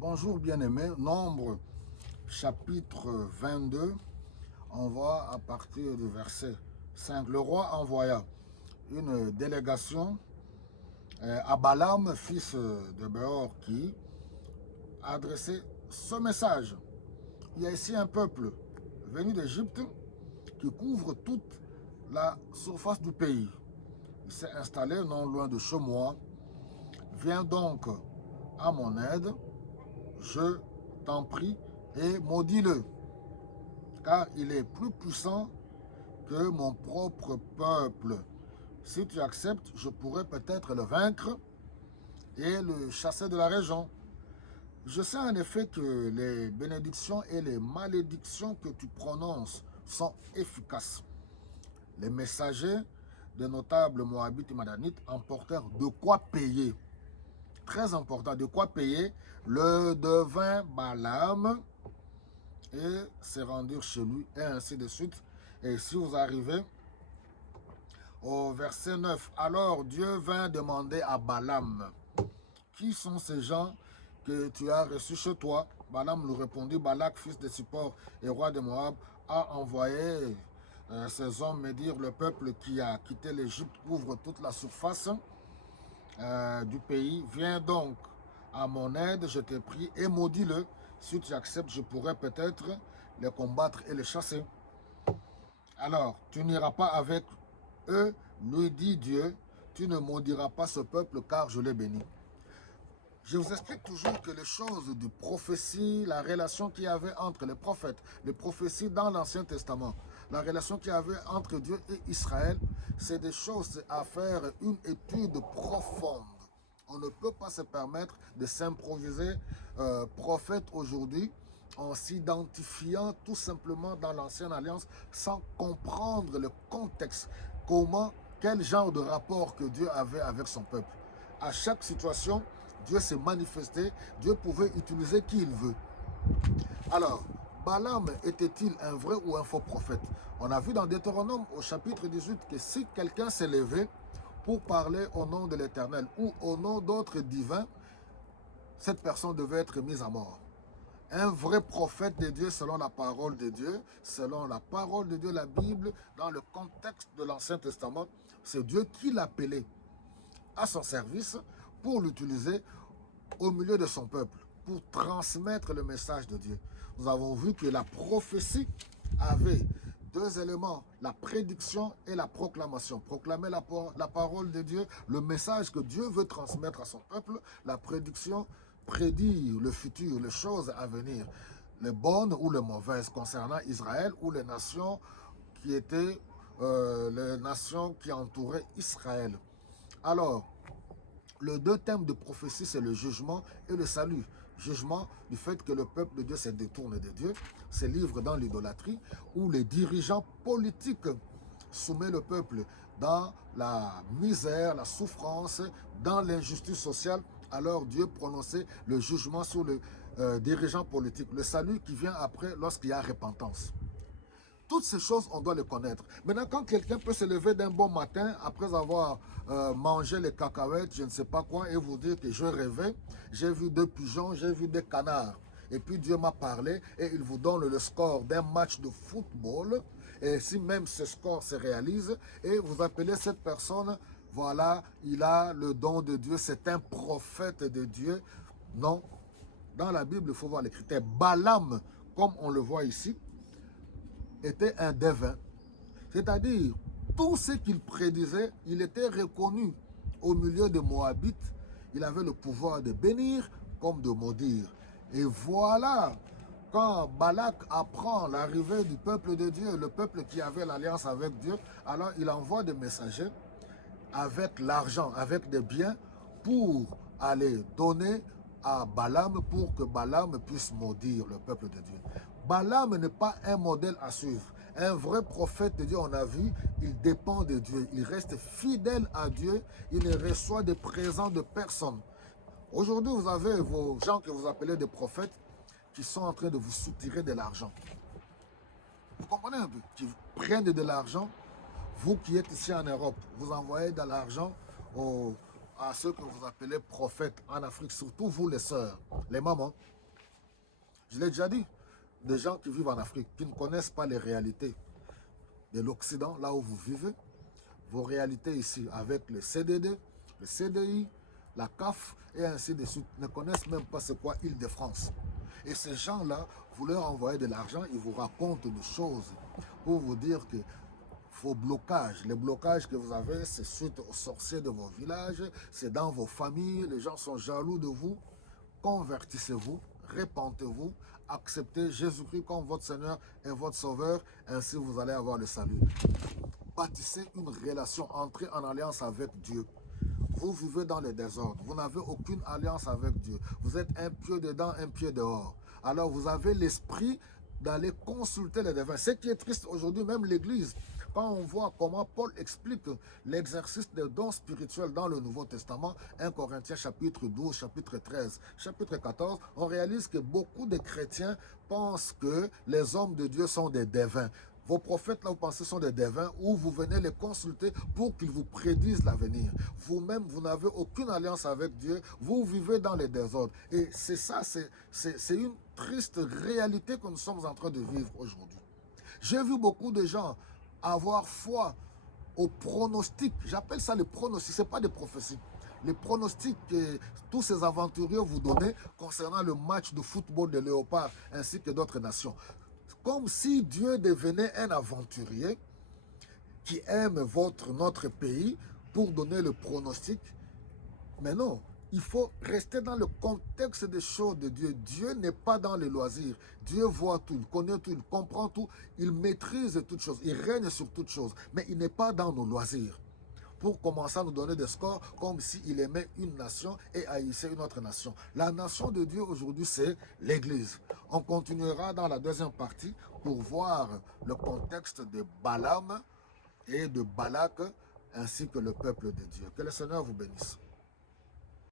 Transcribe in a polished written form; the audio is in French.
Bonjour bien-aimés, Nombre chapitre 22, on voit à partir du verset 5. Le roi envoya une délégation à Balaam, fils de Béor, qui a adressé ce message. Il y a ici un peuple venu d'Égypte qui couvre toute la surface du pays. Il s'est installé non loin de chez moi. Viens donc à mon aide, je t'en prie, et maudis-le, car il est plus puissant que mon propre peuple. Si tu acceptes, je pourrais peut-être le vaincre et le chasser de la région. Je sais en effet que les bénédictions et les malédictions que tu prononces sont efficaces. Les messagers des notables moabites et madanites emportèrent de quoi payer. Très important, de quoi payer le devin Balaam et se rendirent chez lui, et ainsi de suite. Et si vous arrivez au verset 9, alors Dieu vint demander à Balaam, qui sont ces gens que tu as reçus chez toi? Balaam lui répondit, Balak, fils de Zippor et roi de Moab, a envoyé ces hommes me dire, le peuple qui a quitté l'Égypte couvre toute la surface du pays. Viens donc à mon aide, je te prie, et maudis-le. Si tu acceptes, je pourrais peut-être les combattre et les chasser. Alors, tu n'iras pas avec eux, lui dit Dieu, tu ne maudiras pas ce peuple, car je l'ai béni. Je vous explique toujours que les choses de prophétie, la relation qu'il y avait entre les prophètes, les prophéties dans l'Ancien Testament, la relation qu'il y avait entre Dieu et Israël, c'est des choses à faire une étude profonde. On ne peut pas se permettre de s'improviser prophète aujourd'hui en s'identifiant tout simplement dans l'Ancienne Alliance sans comprendre le contexte, quel genre de rapport que Dieu avait avec son peuple. À chaque situation, Dieu s'est manifesté, Dieu pouvait utiliser qui il veut. Alors, Balaam était-il un vrai ou un faux prophète? On a vu dans Deutéronome au chapitre 18 que si quelqu'un s'est levé pour parler au nom de l'Éternel ou au nom d'autres divins, cette personne devait être mise à mort. Un vrai prophète de Dieu selon la parole de Dieu, la Bible, dans le contexte de l'Ancien Testament, c'est Dieu qui l'appelait à son service pour l'utiliser au milieu de son peuple, pour transmettre le message de Dieu. Nous avons vu que la prophétie avait deux éléments, la prédiction et la proclamation. Proclamer la parole de Dieu, le message que Dieu veut transmettre à son peuple. La prédiction, prédire le futur, les choses à venir, les bonnes ou les mauvaises concernant Israël ou les nations qui étaient les nations qui entouraient Israël. Alors, les deux thèmes de prophétie, c'est le jugement et le salut. Jugement du fait que le peuple de Dieu se détourne de Dieu, se livre dans l'idolâtrie, où les dirigeants politiques soumettent le peuple dans la misère, la souffrance, dans l'injustice sociale. Alors Dieu prononçait le jugement sur les dirigeants politiques. Le salut qui vient après lorsqu'il y a repentance. Toutes ces choses, on doit les connaître. Maintenant, quand quelqu'un peut se lever d'un bon matin, après avoir mangé les cacahuètes, je ne sais pas quoi, et vous dire que je rêvais, j'ai vu deux pigeons, j'ai vu des canards. Et puis Dieu m'a parlé, et il vous donne le score d'un match de football. Et si même ce score se réalise, et vous appelez cette personne, voilà, il a le don de Dieu, c'est un prophète de Dieu. Non, dans la Bible, il faut voir les critères. Balaam, comme on le voit ici, était un devin. C'est-à-dire, tout ce qu'il prédisait, il était reconnu au milieu des Moabites. Il avait le pouvoir de bénir comme de maudire. Et voilà, quand Balak apprend l'arrivée du peuple de Dieu, le peuple qui avait l'alliance avec Dieu, alors il envoie des messagers avec l'argent, avec des biens, pour aller donner à Balaam pour que Balaam puisse maudire le peuple de Dieu. Balaam n'est pas un modèle à suivre. Un vrai prophète de Dieu, on a vu, il dépend de Dieu. Il reste fidèle à Dieu. Il ne reçoit des présents de personne. Aujourd'hui, vous avez vos gens que vous appelez des prophètes qui sont en train de vous soutirer de l'argent. Vous comprenez un peu? Qui prennent de l'argent. Vous qui êtes ici en Europe, vous envoyez de l'argent à ceux que vous appelez prophètes en Afrique, surtout vous les sœurs, les mamans. Je l'ai déjà dit, des gens qui vivent en Afrique, qui ne connaissent pas les réalités de l'Occident, là où vous vivez, vos réalités ici avec le CDD, le CDI, la CAF et ainsi de suite, ne connaissent même pas c'est quoi Île-de-France. Et ces gens-là, vous leur envoyez de l'argent, ils vous racontent des choses pour vous dire que vos blocages, les blocages que vous avez, c'est suite aux sorciers de vos villages, c'est dans vos familles, les gens sont jaloux de vous. Convertissez-vous, répentez-vous, acceptez Jésus-Christ comme votre Seigneur et votre Sauveur, ainsi vous allez avoir le salut. Bâtissez une relation, entrez en alliance avec Dieu. Vous vivez dans le désordre, vous n'avez aucune alliance avec Dieu. Vous êtes un pied dedans, un pied dehors. Alors vous avez l'esprit d'aller consulter les devins. Ce qui est triste aujourd'hui, même l'Église, quand on voit comment Paul explique l'exercice des dons spirituels dans le Nouveau Testament, 1 Corinthiens chapitre 12, chapitre 13, chapitre 14, on réalise que beaucoup de chrétiens pensent que les hommes de Dieu sont des devins. Vos prophètes, là, vous pensez, sont des devins ou vous venez les consulter pour qu'ils vous prédisent l'avenir. Vous-même, vous n'avez aucune alliance avec Dieu. Vous vivez dans les désordres. Et c'est ça, c'est une triste réalité que nous sommes en train de vivre aujourd'hui. J'ai vu beaucoup de gens avoir foi au pronostic. J'appelle ça le pronostic. Ce n'est pas des prophéties. Les pronostics que tous ces aventuriers vous donnent concernant le match de football de Léopard ainsi que d'autres nations. Comme si Dieu devenait un aventurier qui aime notre pays pour donner le pronostic. Mais non, il faut rester dans le contexte des choses de Dieu. Dieu n'est pas dans les loisirs. Dieu voit tout, il connaît tout, il comprend tout, il maîtrise toutes choses, il règne sur toutes choses. Mais il n'est pas dans nos loisirs. Pour commencer à nous donner des scores comme s'il aimait une nation et haïssait une autre nation. La nation de Dieu aujourd'hui, c'est l'Église. On continuera dans la deuxième partie pour voir le contexte de Balaam et de Balak ainsi que le peuple de Dieu. Que le Seigneur vous bénisse.